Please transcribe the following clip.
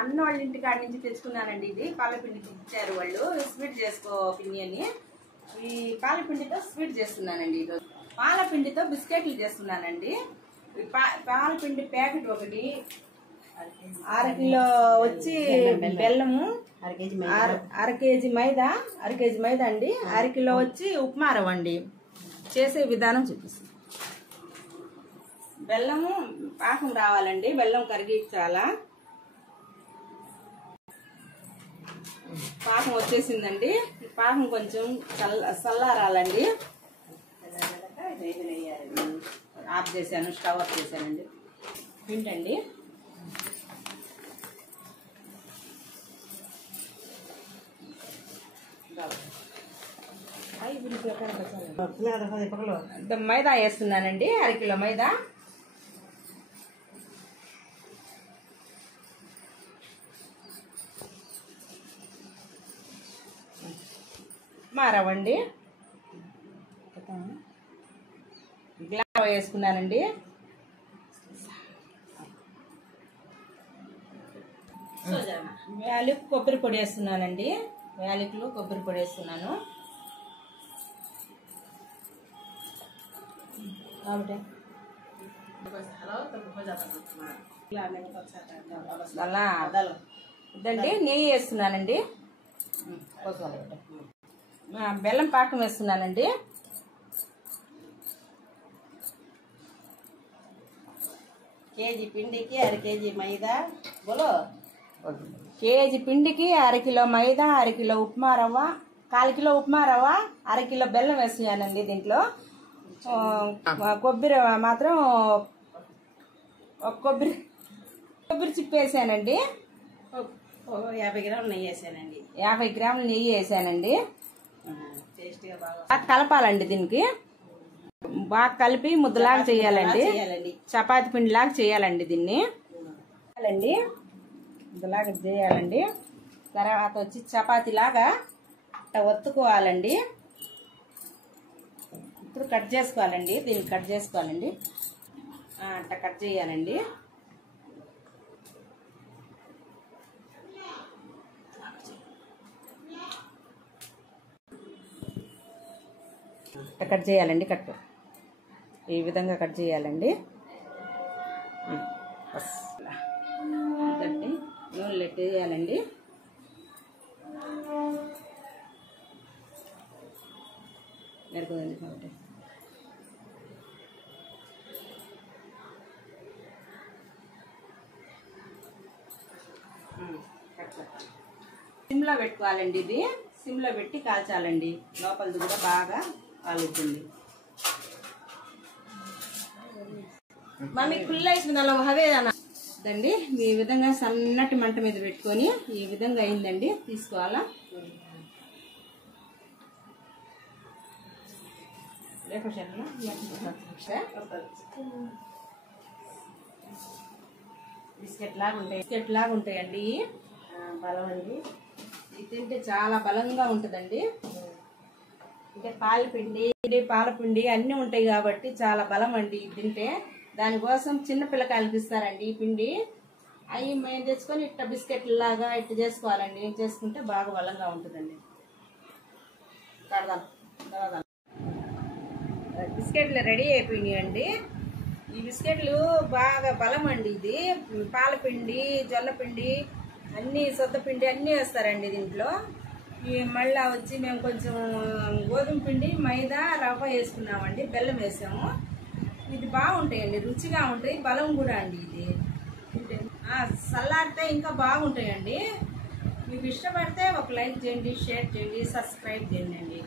అన్న వాళ్ళ ఇంటికాడ నుంచి తెచ్చుకున్నానండి. ఇది పాలపిండికి ఇచ్చారు వాళ్ళు, స్వీట్ చేసుకో పిన్ని అని. ఈ పాలపిండితో స్వీట్ చేస్తున్నానండి ఈరోజు. పాలపిండితో బిస్కెట్లు చేస్తున్నానండి. పాలపిండి ప్యాకెట్ ఒకటి, 1/2 కిలో వచ్చి బెల్లము, 1/2 కేజీ మైదా, 1/2 కేజీ మైదా అండి, 1/2 కిలో వచ్చి ఉప్మా రవ్వ అండి. చేసే విధానం చూపిస్తాను. బెల్లము పాకం రావాలండి, బెల్లం కరిగించాలా. పాకం వచ్చేసిందండి. పాకం కొంచెం చల్లారాలండి. ఆఫ్ చేశాను, స్టవ్ ఆఫ్ చేశానండి. పిండండి మైదా వేస్తున్నానండి, 1/2 కిలో మైదా. మారవండి, గ్లాస్ వేసుకున్నానండి. యాలకులు కొబ్బరి పొడి వేస్తున్నానండి. యాలకులు కొబ్బరి పొడి వేస్తున్నాను. అలా ఇదండి నెయ్యి వేస్తున్నానండి. బెల్లం పాకం వేస్తున్నానండి. కేజీ పిండికి 1/2 కేజీ మైదా, కేజీ పిండికి 1/2 కిలో మైదా, 1/2 కిలో ఉప్మా రవ్వ, 1/4 కిలో ఉప్మా రవ్వ, 1/2 కిలో బెల్లం వేస్తున్నానండి. దీంట్లో కొబ్బరి మాత్రం కొబ్బరి చిప్ప వేసానండి. 50 గ్రాములు నెయ్యి వేసానండి. 50 గ్రాములు నెయ్యి వేసానండి. టేస్ట్గా బాగా కలపాలండి. దీనికి బాగా కలిపి ముద్దలాగా చేయాలండి. చపాతి పిండిలాగా చేయాలండి. దీన్ని ముద్దలాగా చేయాలండి. తర్వాత వచ్చి చపాతీ లాగా ఒత్తుకోవాలండి. ఇప్పుడు కట్ చేసుకోవాలండి. దీన్ని కట్ చేసుకోవాలండి. అట్లా కట్ చేయాలండి. కట్ చేయాలండి. ఈ విధంగా కట్ చేయాలండి. నూనెలో వేయాలండి. నెరకుందండి కాబట్టి సిమ్లో పెట్టుకోవాలండి. ఇది సిమ్లో పెట్టి కాల్చాలండి. లోపలది కూడా బాగా కాలుతుంది. మమ్మీ ఫుల్ వేసింది అలా అవేదండి. ఈ విధంగా సన్నటి మంట మీద పెట్టుకొని ఈ విధంగా అయిందండి. తీసుకోవాలా. బిస్కెట్ లాగా ఉంటాయండి. బలం అండి. ఇది తింటే చాలా బలంగా ఉంటుందండి. అంటే పాలపిండి అన్నీ ఉంటాయి కాబట్టి చాలా బలం అండి. ఇది తింటే దానికోసం చిన్న పిల్లకాయలకి ఇస్తారండి ఈ పిండి. అవి మేము తెచ్చుకొని ఇట్లా బిస్కెట్ లాగా ఇట్లా చేసుకోవాలండి. చేసుకుంటే బాగా బలంగా ఉంటుందండి. బిస్కెట్లు రెడీ అయిపోయినాయండి. ఈ బిస్కెట్లు బాగా బలం అండి. ఇది పాలపిండి, జొన్నపిండి, అన్ని సొద్దపిండి అన్నీ వేస్తారండి దీంట్లో. మళ్ళా వచ్చి మేము కొంచెం గోధుమ పిండి, మైదా, రవ్వ వేసుకున్నామండి. బెల్లం వేసాము. ఇది బాగుంటాయండి, రుచిగా ఉంటాయి, బలం కూడా అండి. ఇది చల్లారితే ఇంకా బాగుంటాయండి. మీకు ఇష్టపడితే ఒక లైక్ చేయండి, షేర్ చేయండి, సబ్స్క్రైబ్ చేయండి.